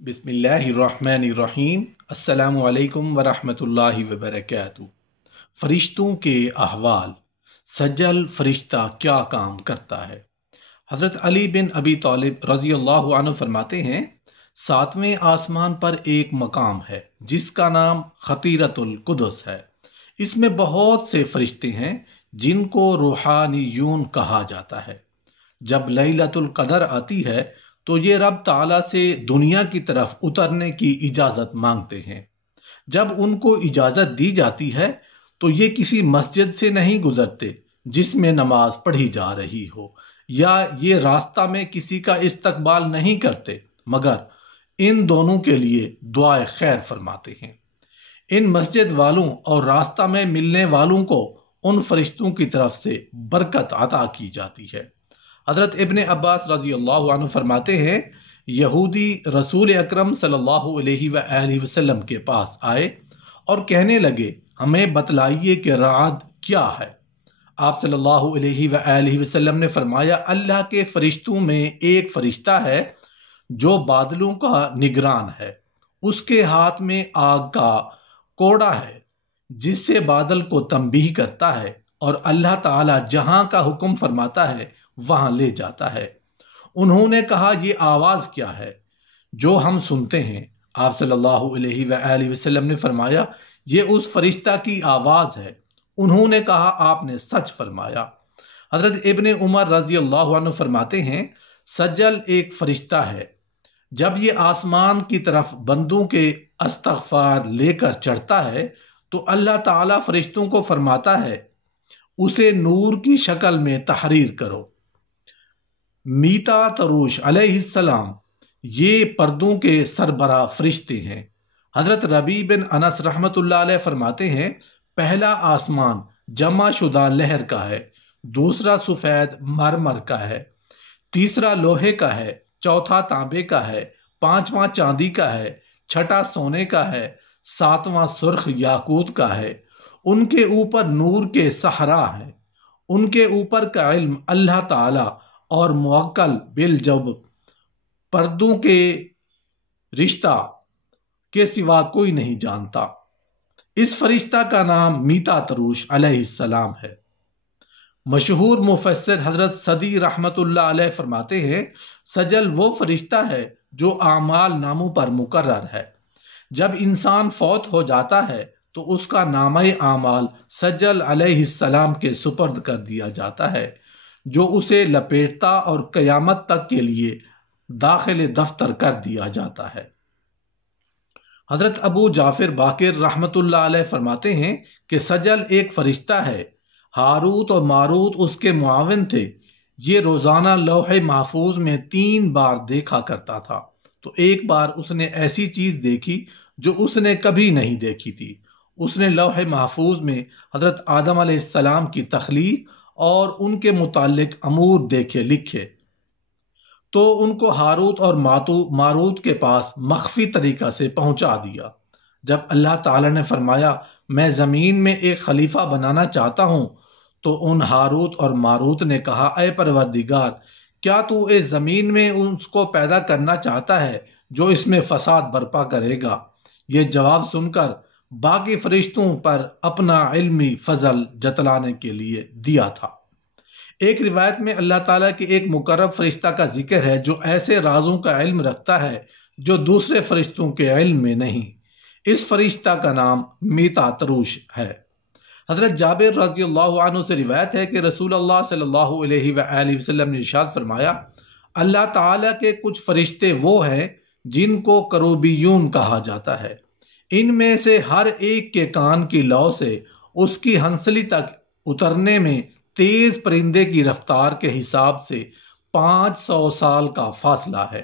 बिस्मिल्लाहिर्रहमानिर्रहीम। अस्सलामु अलैकुम वरहमतुल्लाहि वबरकातुहू। फरिश्तों के अहवाल। सज्जल फरिश्ता क्या काम करता है। हज़रत अली बिन अबी तालिब रज़ी अल्लाहु अन्हु फरमाते हैं, सातवें आसमान पर एक मकाम है जिसका नाम खतीरतुल कुदस है। इसमें बहुत से फरिश्ते हैं जिनको रूहानियून कहा जाता है। जब लैलतुल कदर आती है तो ये रब ताला से दुनिया की तरफ उतरने की इजाज़त मांगते हैं। जब उनको इजाज़त दी जाती है तो ये किसी मस्जिद से नहीं गुजरते जिसमें नमाज पढ़ी जा रही हो, या ये रास्ता में किसी का इस्तकबाल नहीं करते, मगर इन दोनों के लिए दुआए खैर फरमाते हैं। इन मस्जिद वालों और रास्ता में मिलने वालों को उन फरिश्तों की तरफ से बरकत अता की जाती है। हज़रत इब्ने अब्बास रज़ी अल्लाहु अन्हु फरमाते हैं, यहूदी रसूल अकरम सल्लल्लाहु अलैहि वसल्लम के पास आए और कहने लगे, हमें बतलाइए कि राद क्या है। आप सल्लल्लाहु अलैहि वसल्लम ने फरमाया, अल्लाह के फरिश्तों में एक फरिश्ता है जो बादलों का निगरान है। उसके हाथ में आग का कोड़ा है जिससे बादल को तंबीह करता है और अल्लाह ताला जहां का हुक्म फरमाता है वहां ले जाता है। उन्होंने कहा, ये आवाज क्या है जो हम सुनते हैं। आप सल्लल्लाहु अलैहि वसल्लम ने फरमाया, ये उस फरिश्ता की आवाज है। उन्होंने कहा, आपने सच फरमाया। हजरत इब्ने उमर रजी अल्लाह अन्हु फरमाते हैं, सज्जल एक फरिश्ता है। जब ये आसमान की तरफ बंदों के इस्तग़फ़ार लेकर चढ़ता है तो अल्लाह ताला फरिश्तों को फरमाता है, उसे नूर की शक्ल में तहरीर करो। मीता तरूश अलैहिस्सलाम ये पर्दों के सरबराह फरिश्ते हैं। हजरत रबी बिन अनस रहमतुल्लाह अलैह फरमाते हैं, पहला आसमान जमा शुदा लहर का है, दूसरा सफ़ेद मरमर का है, तीसरा लोहे का है, चौथा तांबे का है, पांचवा चांदी का है, छठा सोने का है, सातवां सुर्ख याकूत का है। उनके ऊपर नूर के सहरा हैं। उनके ऊपर का इल्म अल्लाह ताला और मुअक्कल बिल जब पर्दों के रिश्ता के सिवा कोई नहीं जानता। इस फरिश्ता का नाम मीता तरूश अलैहिस्सलाम है। मशहूर मुफस्सिर हजरत सदी रहमतुल्लाह अलैह फरमाते हैं, सजल वो फरिश्ता है जो आमाल नामों पर मुकर्रर है। जब इंसान फौत हो जाता है तो उसका नामे आमाल सज्जल अलैहिस्सलाम के सुपर्द कर दिया जाता है, जो उसे लपेटता और क़यामत तक के लिए दाखिल दफ्तर कर दिया जाता है। हज़रत अबू जाफिर बाकिर रहमतुल्लाह अलैह फरमाते हैं कि सज्जल एक फरिश्ता है। हारूत और मारूत उसके मुआविन थे। ये रोज़ाना लौहे महफूज में 3 बार देखा करता था। तो एक बार उसने ऐसी चीज़ देखी जो उसने कभी नहीं देखी थी। उसने लौहे महफूज में हज़रत आदम अलैहिस्सलाम की तख्लीक और उनके मुतालिक अमूर देखे लिखे, तो उनको हारूत और मारूत के पास मख्फी तरीका से पहुंचा दिया। जब अल्लाह ताला ने फरमाया, मैं ज़मीन में एक खलीफा बनाना चाहता हूं, तो उन हारूत और मारूत ने कहा, ऐ परवरदिगार, क्या तू इस ज़मीन में उसको पैदा करना चाहता है जो इसमें फसाद बर्पा करेगा। ये जवाब सुनकर बाकी फरिश्तों पर अपना इल्मी फजल जतलाने के लिए दिया था। एक रिवायत में अल्लाह ताला के एक मुकर्रब फरिश्ता का जिक्र है जो ऐसे राजों का इल्म रखता है जो दूसरे फरिश्तों के इल्म में नहीं। इस फरिश्ता का नाम मीता तरूश है। हज़रत जाबिर रज़ी अल्लाहु अन्हु से रिवायत है कि रसूलुल्लाह सल्लल्लाहु अलैहि वसल्लम ने इरशाद फरमाया, अल्लाह ताला के कुछ फरिश्ते वो हैं जिनको करूबियून कहा जाता है। इनमें से हर एक के कान की लौ से उसकी हंसली तक उतरने में तेज परिंदे की रफ्तार के हिसाब से 500 साल का फासला है।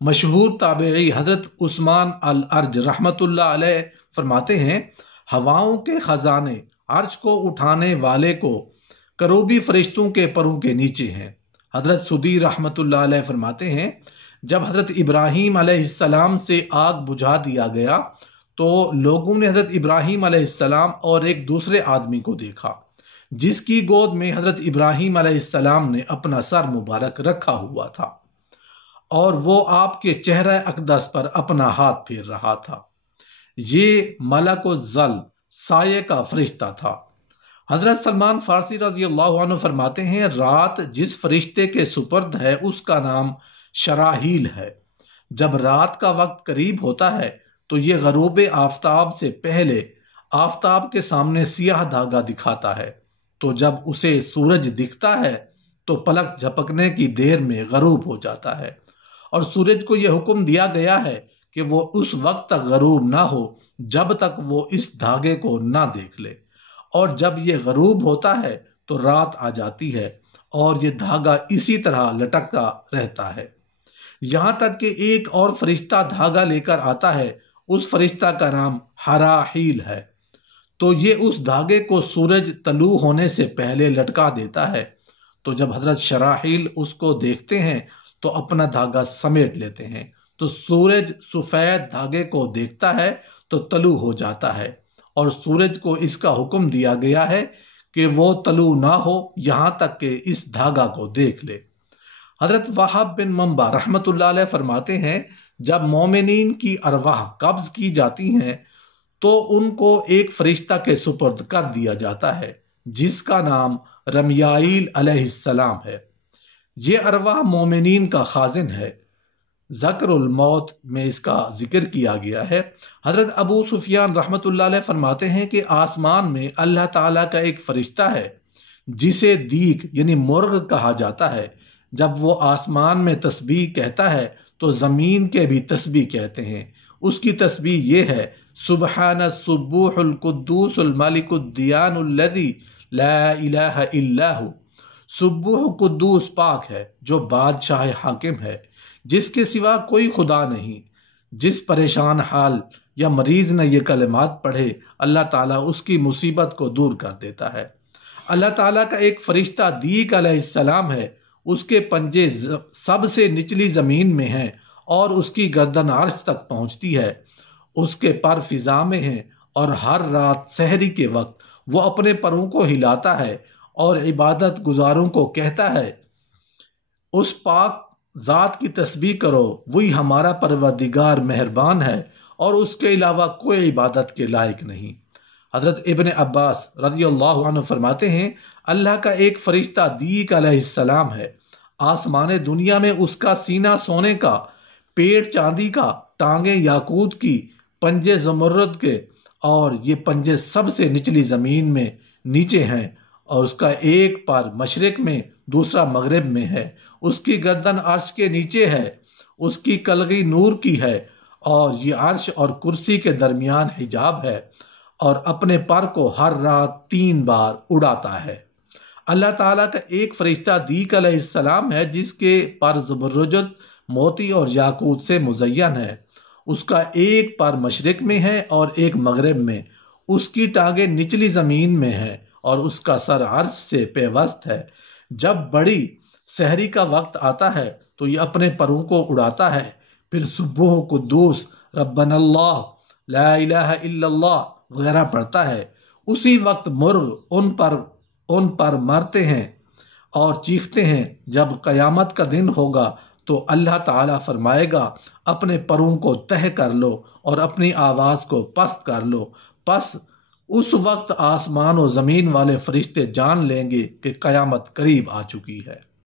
मशहूर ताबेई हजरत उस्मान अल अर्ज रहमतुल्लाह अलैह फरमाते हैं, हवाओं के खजाने अर्श को उठाने वाले को करूबी फरिश्तों के परों के नीचे हैं। हजरत सुदी रहमतुल्लाह अलैह फरमाते हैं, जब हजरत इब्राहीम अलैहिस्सलाम से आग बुझा दिया गया तो लोगों ने हजरत इब्राहीम अलैहिस्सलाम और एक दूसरे आदमी को देखा जिसकी गोद में हजरत इब्राहीम अलैहिस्सलाम ने अपना सर मुबारक रखा हुआ था اور وہ آپ کے چہرہ اقدس پر اپنا ہاتھ پھیر رہا تھا۔ یہ ملک الظل سایہ کا فرشتہ تھا۔ حضرت سلمان فارسی رضی اللہ عنہ فرماتے ہیں، رات جس فرشتے کے سپرد ہے اس کا نام شراحیل ہے۔ جب رات کا وقت قریب ہوتا ہے تو یہ غروب آفتاب سے پہلے آفتاب کے سامنے سیاہ دھاگا دکھاتا ہے، تو جب اسے سورج دکھتا ہے تو پلک جھپکنے کی دیر میں غروب ہو جاتا ہے، اور سورج کو یہ حکم دیا گیا ہے کہ وہ اس وقت تک غروب نہ ہو جب تک وہ اس دھاگے کو نہ دیکھ لے، اور جب یہ غروب ہوتا ہے تو رات آ جاتی ہے اور یہ دھاگا اسی طرح لٹکتا رہتا ہے یہاں تک کہ ایک اور فرشتہ دھاگا لے کر آتا ہے۔ اس فرشتہ کا نام حراحیل ہے، تو یہ اس دھاگے کو سورج طلوع ہونے سے پہلے لٹکا دیتا ہے، تو جب حضرت شراحیل اس کو دیکھتے ہیں تو اپنا دھاگا سمیٹ لیتے ہیں، تو سورج سفید دھاگے کو دیکھتا ہے تو طلوع ہو جاتا ہے، اور سورج کو اس کا حکم دیا گیا ہے کہ وہ طلوع نہ ہو یہاں تک کہ اس دھاگا کو دیکھ لے۔ حضرت وہاب بن منبع رحمۃ اللہ علیہ فرماتے ہیں، جب مومنین کی ارواح قبض کی جاتی ہیں تو ان کو ایک فرشتہ کے سپرد کر دیا جاتا ہے جس کا نام رمیائیل علیہ السلام ہے۔ یہ ارواح مومنین کا خازن ہے۔ ذکر الموت میں اس کا ذکر کیا گیا ہے۔ حضرت ابو سفیان رحمۃ اللہ علیہ فرماتے ہیں کہ آسمان میں اللہ تعالیٰ کا ایک فرشتہ ہے جسے دیگ یعنی مرغ کہا جاتا ہے۔ جب وہ آسمان میں تسبیح کہتا ہے تو زمین کے بھی تسبیح کہتے ہیں۔ اس کی تسبیح یہ ہے، سبحان السبوح القدوس الملک الدیان الذی لا الہ الا ہو۔ سبوح قدوس پاک ہے جو بادشاہ حاکم ہے، جس کے سوا کوئی خدا نہیں۔ جس پریشان حال یا مریض نے یہ کلمات پڑھے، اللہ تعالیٰ اس کی مصیبت کو دور کر دیتا ہے۔ اللہ تعالیٰ کا ایک فرشتہ دیگ علیہ السلام ہے، اس کے پنجے سب سے نچلی زمین میں ہیں اور اس کی گردن عرش تک پہنچتی ہے، اس کے پر فضا میں ہیں، اور ہر رات سحری کے وقت وہ اپنے پروں کو ہلاتا ہے اور عبادت گزاروں کو کہتا ہے، اس پاک ذات کی تسبیح کرو، وہی ہمارا پروردگار مہربان ہے اور اس کے علاوہ کوئی عبادت کے لائق نہیں۔ حضرت ابن عباس رضی اللہ عنہ فرماتے ہیں، اللہ کا ایک فرشتہ دیگ علیہ السلام ہے، آسمان دنیا میں اس کا سینہ سونے کا، پیٹ چاندی کا، ٹانگیں یاقوت کی، پنجے زمرد کے، اور یہ پنجے سب سے نچلی زمین میں نیچے ہیں، اور اس کا ایک پر مشرق میں دوسرا مغرب میں ہے، اس کی گردن عرش کے نیچے ہے، اس کی کلغی نور کی ہے، اور یہ عرش اور کرسی کے درمیان حجاب ہے، اور اپنے پر کو ہر رات 3 بار اڑاتا ہے۔ اللہ تعالیٰ کا ایک فرشتہ دیگ علیہ السلام ہے جس کے پر زبرجد، موتی اور یاقوت سے مزین ہے، اس کا ایک پر مشرق میں ہے اور ایک مغرب میں، اس کی ٹانگیں نچلی زمین میں ہیں اور اس کا سر عرش سے پیوست ہے۔ جب بڑی سحری کا وقت آتا ہے تو یہ اپنے پروں کو اڑاتا ہے، پھر سبوح قدوس ربنا اللہ لا الہ الا اللہ وغیرہ پڑھتا ہے۔ اسی وقت مرغ ان پر مرتے ہیں اور چیختے ہیں۔ جب قیامت کا دن ہوگا تو اللہ تعالیٰ فرمائے گا، اپنے پروں کو تہ کر لو اور اپنی آواز کو پست کر لو، پس اس وقت آسمان و زمین والے فرشتے جان لیں گے کہ قیامت قریب آ چکی ہے۔